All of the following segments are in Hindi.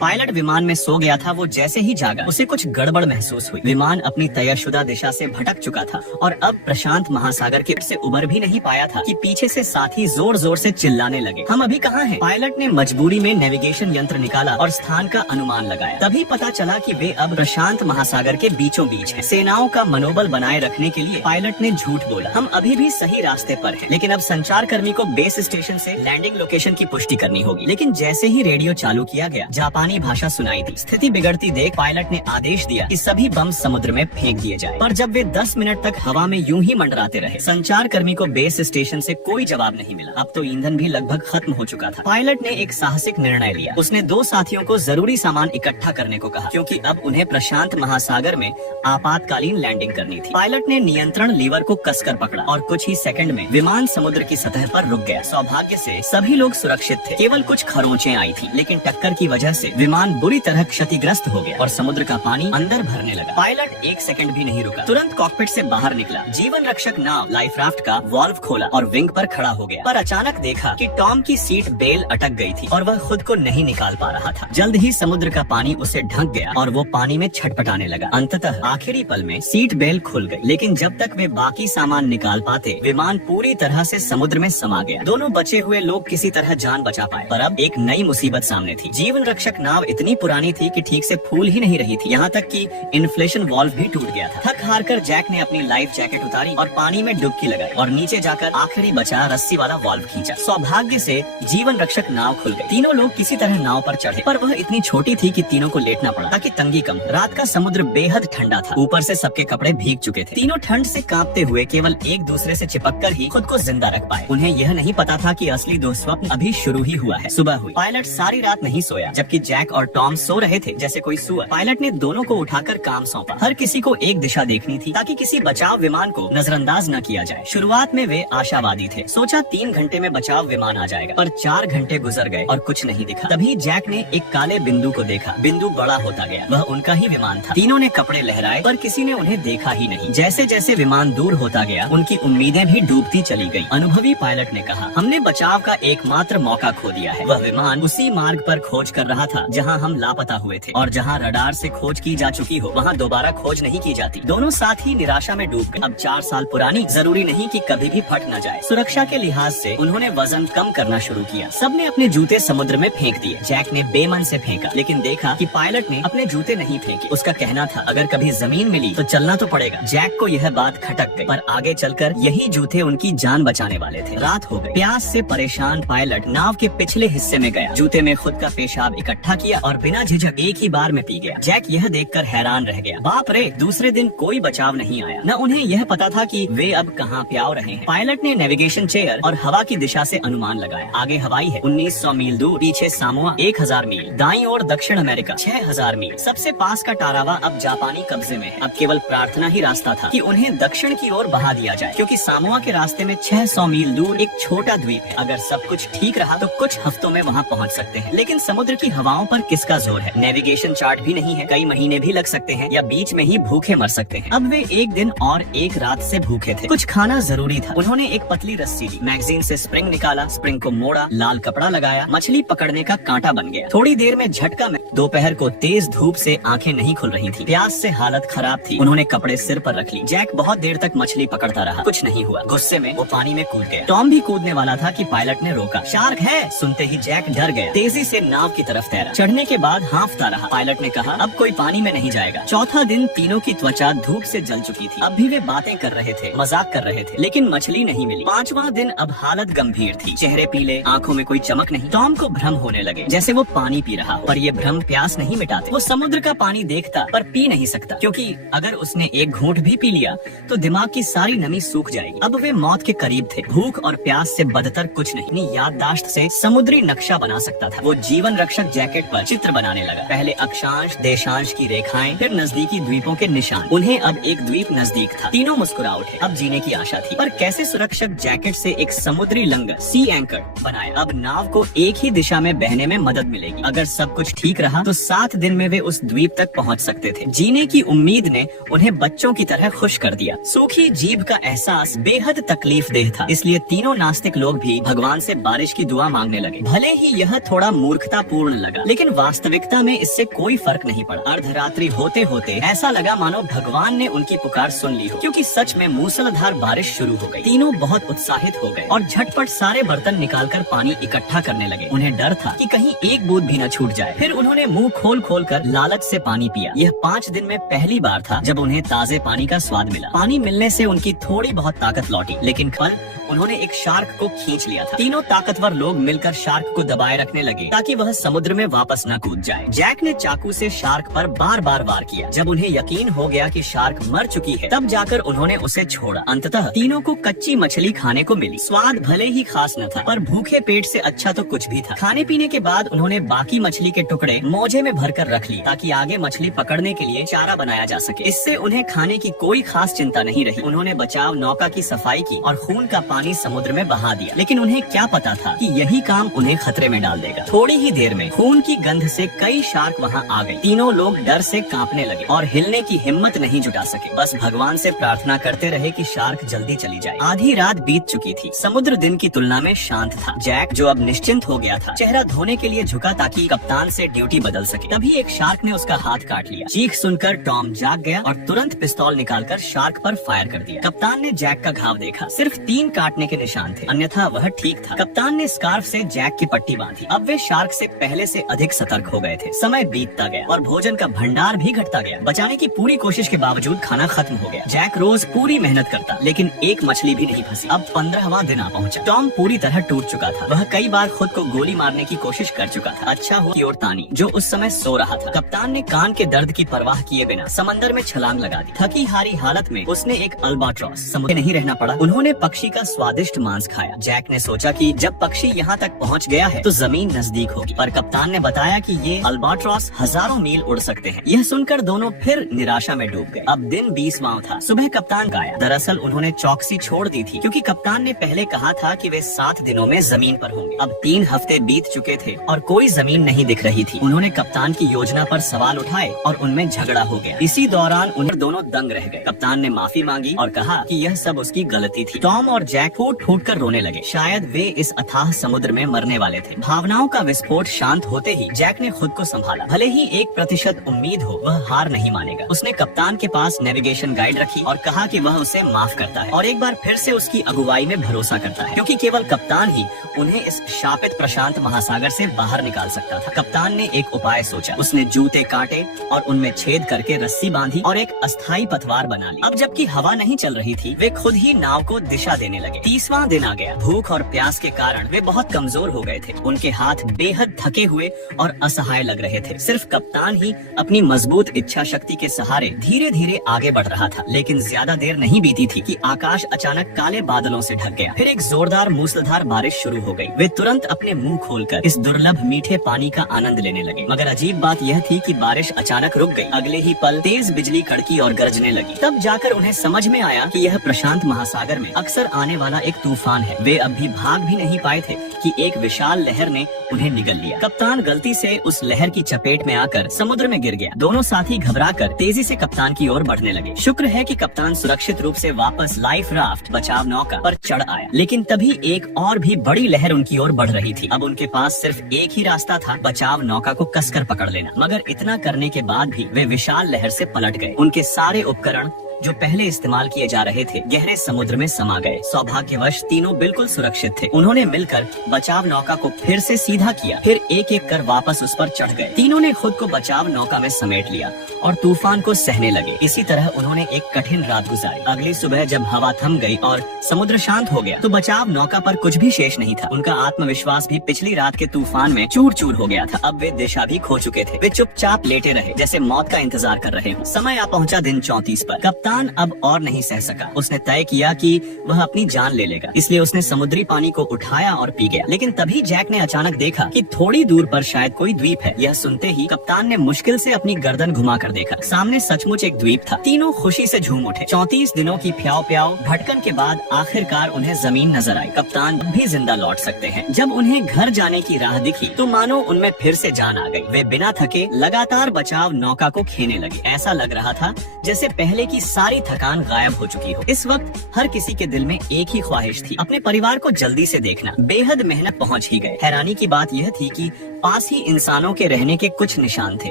पायलट विमान में सो गया था। वो जैसे ही जागा उसे कुछ गड़बड़ महसूस हुई। विमान अपनी तयशुदा दिशा से भटक चुका था और अब प्रशांत महासागर के से उबर भी नहीं पाया था कि पीछे से साथी जोर जोर से चिल्लाने लगे, हम अभी कहाँ हैं? पायलट ने मजबूरी में नेविगेशन यंत्र निकाला और स्थान का अनुमान लगाया। तभी पता चला कि वे अब प्रशांत महासागर के बीचों बीच हैं। सेनाओं का मनोबल बनाए रखने के लिए पायलट ने झूठ बोला, हम अभी भी सही रास्ते पर हैं, लेकिन अब संचार कर्मी को बेस स्टेशन से लैंडिंग लोकेशन की पुष्टि करनी होगी। लेकिन जैसे ही रेडियो चालू किया गया, जापानी भाषा सुनाई दी। स्थिति बिगड़ती देख पायलट ने आदेश दिया कि सभी बम समुद्र में फेंक दिए जाए। पर जब वे 10 मिनट तक हवा में यूं ही मंडराते रहे, संचार कर्मी को बेस स्टेशन से कोई जवाब नहीं मिला। अब तो ईंधन भी लगभग खत्म हो चुका था। पायलट ने एक साहसिक निर्णय लिया। उसने 2 साथियों को जरूरी सामान इकट्ठा करने को कहा, क्योंकि अब उन्हें प्रशांत महासागर में आपातकालीन लैंडिंग करनी थी। पायलट ने नियंत्रण लीवर को कसकर पकड़ा और कुछ ही सेकंड में विमान समुद्र की सतह पर रुक गया। सौभाग्य से सभी लोग सुरक्षित थे। केवल कुछ खरोंचें आई थी, लेकिन टक्कर की वजह से विमान बुरी तरह क्षतिग्रस्त हो गया और समुद्र का पानी अंदर भरने लगा। पायलट 1 सेकंड भी नहीं रुका, तुरंत कॉकपिट से बाहर निकला। जीवन रक्षक नाव लाइफ राफ्ट का वाल्व खोला और विंग पर खड़ा हो गया। पर अचानक देखा कि टॉम की सीट बेल अटक गई थी और वह खुद को नहीं निकाल पा रहा था। जल्द ही समुद्र का पानी उसे ढक गया और वो पानी में छटपटाने लगा। अंततः आखिरी पल में सीट बेल खुल गई, लेकिन जब तक वे बाकी सामान निकाल पाते, विमान पूरी तरह से समुद्र में समा गया। दोनों बचे हुए लोग किसी तरह जान बचा पाए, पर अब एक नई मुसीबत सामने थी। जीवन रक्षक नाव इतनी पुरानी थी कि ठीक से फूल ही नहीं रही थी। यहाँ तक कि इन्फ्लेशन वाल्व भी टूट गया था। थक हार कर जैक ने अपनी लाइफ जैकेट उतारी और पानी में डुबकी लगाई और नीचे जाकर आखिरी बचा रस्सी वाला वाल्व खींचा। सौभाग्य से जीवन रक्षक नाव खुल गई। तीनों लोग किसी तरह नाव पर चढ़े, पर वह इतनी छोटी थी कि तीनों को लेटना पड़ा ताकि तंगी कम हो। रात का समुद्र बेहद ठंडा था, ऊपर से सबके कपड़े भीग चुके थे। तीनों ठंड से कांपते हुए केवल एक दूसरे से चिपक कर ही खुद को जिंदा रख पाए। उन्हें यह नहीं पता था कि असली दुःस्वप्न अभी शुरू ही हुआ है। सुबह हुई। पायलट सारी रात नहीं सोया, जबकि जैक और टॉम सो रहे थे जैसे कोई सुअर। पायलट ने दोनों को उठाकर काम सौंपा। हर किसी को एक दिशा देखनी थी ताकि किसी बचाव विमान को नजरअंदाज न किया जाए। शुरुआत में वे आशावादी थे, सोचा 3 घंटे में बचाव विमान आ जाएगा, पर 4 घंटे गुजर गए और कुछ नहीं दिखा। तभी जैक ने एक काले बिंदु को देखा। बिंदु बड़ा होता गया, वह उनका ही विमान था। तीनों ने कपड़े लहराए, पर किसी ने उन्हें देखा ही नहीं। जैसे जैसे विमान दूर होता गया, उनकी उम्मीदें भी डूबती चली गयी। अनुभवी पायलट ने कहा, हमने बचाव का एकमात्र मौका खो दिया है। वह विमान उसी मार्ग पर खोज कर रहा था जहां हम लापता हुए थे, और जहां रडार से खोज की जा चुकी हो वहां दोबारा खोज नहीं की जाती। दोनों साथ ही निराशा में डूब गए। अब 4 साल पुरानी जरूरी नहीं कि कभी भी फट न जाए। सुरक्षा के लिहाज से उन्होंने वजन कम करना शुरू किया। सबने अपने जूते समुद्र में फेंक दिए। जैक ने बेमन से फेंका, लेकिन देखा कि पायलट ने अपने जूते नहीं फेंके। उसका कहना था, अगर कभी जमीन मिली तो चलना तो पड़ेगा। जैक को यह बात खटक गई, पर आगे चलकर यही जूते उनकी जान बचाने वाले थे। रात हो गई। प्यास से परेशान पायलट नाव के पिछले हिस्से में गया, जूते में खुद का पेशाब इकट्ठा किया और बिना झिझक एक ही बार में पी गया। जैक यह देखकर हैरान रह गया। बाप रे, दूसरे दिन कोई बचाव नहीं आया। न उन्हें यह पता था कि वे अब कहाँ प्याव रहे हैं। पायलट ने नेविगेशन चेयर और हवा की दिशा से अनुमान लगाया। आगे हवाई है 1900 मील दूर, पीछे सामोआ 1000 मील, दाईं ओर दक्षिण अमेरिका 6000 मील, सबसे पास का टारावा अब जापानी कब्जे में है। अब केवल प्रार्थना ही रास्ता था कि उन्हें दक्षिण की ओर बहा दिया जाए, क्योंकि सामोआ के रास्ते में 600 मील दूर एक छोटा द्वीप है। अगर सब कुछ ठीक रहा तो कुछ हफ्तों में वहाँ पहुँच सकते हैं। लेकिन समुद्र की हवाओं पर किसका जोर है? नेविगेशन चार्ट भी नहीं है, कई महीने भी लग सकते हैं या बीच में ही भूखे मर सकते हैं। अब वे 1 दिन और 1 रात से भूखे थे। कुछ खाना जरूरी था। उन्होंने एक पतली रस्सी ली, मैगजीन से स्प्रिंग निकाला, स्प्रिंग को मोड़ा, लाल कपड़ा लगाया, मछली पकड़ने का कांटा बन गया। थोड़ी देर में झटका में दोपहर को तेज धूप से आंखें नहीं खुल रही थी। प्यास से हालत खराब थी। उन्होंने कपड़े सिर पर रख ली। जैक बहुत देर तक मछली पकड़ता रहा, कुछ नहीं हुआ। गुस्से में वो पानी में कूद गया। टॉम भी कूदने वाला था कि पायलट ने रोका। शार्क है सुनते ही जैक डर गया, तेजी से नाव की तरफ तैरा। चढ़ने के बाद हांफता रहा। पायलट ने कहा, अब कोई पानी में नहीं जाएगा। चौथा दिन तीनों की त्वचा धूप से जल चुकी थी। अब भी वे बातें कर रहे थे, मजाक कर रहे थे, लेकिन मछली नहीं मिली। 5वां दिन अब हालत गंभीर थी। चेहरे पीले, आंखों में कोई चमक नहीं। टॉम को भ्रम होने लगे, जैसे वो पानी पी रहा हो, पर ये भ्रम प्यास नहीं मिटाते। वो समुद्र का पानी देखता पर पी नहीं सकता, क्योंकि अगर उसने एक घूंट भी पी लिया तो दिमाग की सारी नमी सूख जाएगी। अब वे मौत के करीब थे। भूख और प्यास से बदतर कुछ नहीं। अपनी याददाश्त से समुद्री नक्शा बना सकता था। वो जीवन रक्षक जैकेट पर चित्र बनाने लगा। पहले अक्षांश देशांश की रेखाएं, फिर नजदीकी द्वीपों के निशान। उन्हें अब एक द्वीप नजदीक था। तीनों मुस्कुरा उठे। अब जीने की आशा थी। पर कैसे सुरक्षक जैकेट से एक समुद्री लंगर, सी एंकर बनाए? अब नाव को एक ही दिशा में बहने में मदद मिलेगी। अगर सब कुछ ठीक रहा तो 7 दिन में वे उस द्वीप तक पहुंच सकते थे। जीने की उम्मीद ने उन्हें बच्चों की तरह खुश कर दिया। सूखी जीभ का एहसास बेहद तकलीफ देह था, इसलिए तीनों नास्तिक लोग भी भगवान से बारिश की दुआ मांगने लगे। भले ही यह थोड़ा मूर्खतापूर्ण लगा, लेकिन वास्तविकता में इससे कोई फर्क नहीं पड़ा। अर्धरात्रि होते होते ऐसा लगा मानो भगवान ने उनकी पुकार सुन ली हो, क्योंकि सच में मूसलाधार बारिश शुरू हो गई। तीनों बहुत उत्साहित हो गए और झटपट सारे बर्तन निकालकर पानी इकट्ठा करने लगे। उन्हें डर था कि कहीं एक बूंद भी न छूट जाए। फिर उन्होंने मुंह खोल खोल कर लालच से पानी पिया। यह 5 दिन में पहली बार था जब उन्हें ताजे पानी का स्वाद मिला। पानी मिलने से उनकी थोड़ी बहुत ताकत लौटी, लेकिन कल उन्होंने एक शार्क को खींच लिया था। तीनों ताकतवर लोग मिलकर शार्क को दबाए रखने लगे ताकि वह समुद्र में वापस न कूद जाए। जैक ने चाकू से शार्क पर बार बार वार किया। जब उन्हें यकीन हो गया कि शार्क मर चुकी है, तब जाकर उन्होंने उसे छोड़ा। अंततः तीनों को कच्ची मछली खाने को मिली। स्वाद भले ही खास न था, पर भूखे पेट से अच्छा तो कुछ भी था। खाने पीने के बाद उन्होंने बाकी मछली के टुकड़े मोजे में भरकर रख लिए ताकि आगे मछली पकड़ने के लिए चारा बनाया जा सके। इससे उन्हें खाने की कोई खास चिंता नहीं रही। उन्होंने बचाव नौका की सफाई की और खून का पानी समुद्र में बहा दिया। लेकिन उन्हें क्या पता था कि यही काम उन्हें खतरे में डाल देगा। थोड़ी ही देर में खून की गंध से कई शार्क वहां आ गए। तीनों लोग डर से कांपने लगे और हिलने की हिम्मत नहीं जुटा सके। बस भगवान से प्रार्थना करते रहे कि शार्क जल्दी चली जाए। आधी रात बीत चुकी थी। समुद्र दिन की तुलना में शांत था। जैक, जो अब निश्चिंत हो गया था, चेहरा धोने के लिए झुका ताकि कप्तान से ड्यूटी बदल सके। तभी एक शार्क ने उसका हाथ काट लिया। चीख सुनकर टॉम जाग गया और तुरंत पिस्तौल निकालकर शार्क पर फायर कर दिया। कप्तान ने जैक का घाव देखा। सिर्फ 3 काटने के निशान थे, अन्यथा वह ठीक था। कप्तान ने स्कार्फ से जैक की पट्टी बांधी। अब वे शार्क से पहले से अधिक सतर्क हो गए थे। समय बीतता गया और भोजन का भंडार भी घटता गया। बचाने की पूरी कोशिश के बावजूद खाना खत्म हो गया। जैक रोज पूरी मेहनत करता, लेकिन एक मछली भी नहीं फंसी। अब 15वां दिन आ पहुंचा। टॉम पूरी तरह टूट चुका था। वह कई बार खुद को गोली मारने की कोशिश कर चुका था। अच्छा हुआ कि और तानी, जो उस समय सो रहा था। कप्तान ने कान के दर्द की परवाह किए बिना समंदर में छलांग लगा दी। थकी हारी हालत में उसने एक अल्बाट्रॉस, समुद्र में नहीं रहना पड़ा। उन्होंने पक्षी का स्वादिष्ट मांस खाया। जैक ने सोचा कि जब पक्षी यहाँ तक पहुँच गया है तो जमीन नजदीक होगी, पर कप्तान ने बताया कि ये अल्बाट्रॉस हजारों मील उड़ सकते हैं। यह सुनकर दोनों फिर निराशा में डूब गए। अब दिन 20वां था। सुबह कप्तान का आया। दरअसल उन्होंने चौकसी छोड़ दी थी, क्योंकि कप्तान ने पहले कहा था कि वे 7 दिनों में जमीन पर होंगे। अब 3 हफ्ते बीत चुके थे और कोई जमीन नहीं दिख रही थी। उन्होंने कप्तान की योजना पर सवाल उठाए और उनमें झगड़ा हो गया। इसी दौरान उन्हें दोनों दंग रह गए। कप्तान ने माफी मांगी और कहा कि यह सब उसकी गलती थी। टॉम और जैक फूट फूट कर रोने लगे। शायद वे इस अथाह समुद्र में मरने वाले थे। भावनाओं का विस्फोट शांत होते ही जैक ने खुद को संभाला। भले ही 1% उम्मीद हो, वह हार नहीं मानेगा। उसने कप्तान के पास नेविगेशन गाइड रखी और कहा कि वह उसे माफ करता है और एक बार फिर से उसकी अगुवाई में भरोसा करता है, क्योंकि केवल कप्तान ही उन्हें इस शापित प्रशांत महासागर से बाहर निकाल सकता था। कप्तान ने एक उपाय सोचा। उसने जूते काटे और उनमें छेद करके रस्सी बांधी और एक अस्थायी पतवार बना ली। अब जबकि हवा नहीं चल रही थी, वे खुद ही नाव को दिशा देने लगे। 30वां दिन आ गया। भूख और प्यास के कारण वे बहुत कमजोर हो गए थे। उनके हाथ बेहद थके हुए और असहाय लग रहे थे। सिर्फ कप्तान ही अपनी मजबूत इच्छा शक्ति के सहारे धीरे धीरे आगे बढ़ रहा था। लेकिन ज्यादा देर नहीं बीती थी कि आकाश अचानक काले बादलों से ढक गया। फिर एक जोरदार मूसलाधार बारिश शुरू हो गई। वे तुरंत अपने मुंह खोलकर इस दुर्लभ मीठे पानी का आनंद लेने लगे। मगर अजीब बात यह थी कि बारिश अचानक रुक गई। अगले ही पल तेज बिजली कड़की और गरजने लगी। तब जाकर उन्हें समझ में आया कि यह प्रशांत महासागर में अक्सर आने वाला एक तूफान है। वे अब भी भाग भी नहीं पाए थे कि एक विशाल लहर ने उन्हें निगल लिया। कप्तान गलती से उस लहर की चपेट में आकर समुद्र में गिर गया। दोनों साथी घबराकर तेजी से कप्तान की ओर बढ़ने लगे। शुक्र है कि कप्तान सुरक्षित रूप से वापस लाइफ राफ्ट बचाव नौका पर चढ़ आया। लेकिन तभी एक और भी बड़ी लहर उनकी ओर बढ़ रही थी। अब उनके पास सिर्फ एक ही रास्ता था, बचाव नौका को कसकर पकड़ लेना। मगर इतना करने के बाद भी वे विशाल लहर से पलट गए। उनके सारे उपकरण जो पहले इस्तेमाल किए जा रहे थे गहरे समुद्र में समा गए। सौभाग्यवश तीनों बिल्कुल सुरक्षित थे। उन्होंने मिलकर बचाव नौका को फिर से सीधा किया, फिर एक एक कर वापस उस पर चढ़ गए। तीनों ने खुद को बचाव नौका में समेट लिया और तूफान को सहने लगे। इसी तरह उन्होंने एक कठिन रात गुजारी। अगली सुबह जब हवा थम गई और समुद्र शांत हो गया, तो बचाव नौका पर कुछ भी शेष नहीं था। उनका आत्मविश्वास भी पिछली रात के तूफान में चूर चूर हो गया था। अब वे दिशा भी खो चुके थे। वे चुपचाप लेटे रहे, जैसे मौत का इंतजार कर रहे हों। समय आ पहुंचा दिन 34 पर। कप्तान अब और नहीं सह सका। उसने तय किया कि वह अपनी जान ले लेगा, इसलिए उसने समुद्री पानी को उठाया और पी गया। लेकिन तभी जैक ने अचानक देखा कि थोड़ी दूर पर शायद कोई द्वीप है। यह सुनते ही कप्तान ने मुश्किल से अपनी गर्दन घुमाकर कर देखा। सामने सचमुच एक द्वीप था। तीनों खुशी से झूम उठे। 34 दिनों की प्याव प्याव भटकन के बाद आखिरकार उन्हें जमीन नजर आई। कप्तान भी जिंदा लौट सकते हैं। जब उन्हें घर जाने की राह दिखी तो मानो उनमें फिर से जान आ गई। वे बिना थके लगातार बचाव नौका को खेने लगे। ऐसा लग रहा था जैसे पहले की सारी थकान गायब हो चुकी हो। इस वक्त हर किसी के दिल में एक ही ख्वाहिश थी, अपने परिवार को जल्दी से देखना। बेहद मेहनत पहुंच ही गए। हैरानी की बात यह थी कि पास ही इंसानों के रहने के कुछ निशान थे।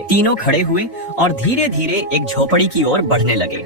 तीनों खड़े हुए और धीरे धीरे एक झोपड़ी की ओर बढ़ने लगे।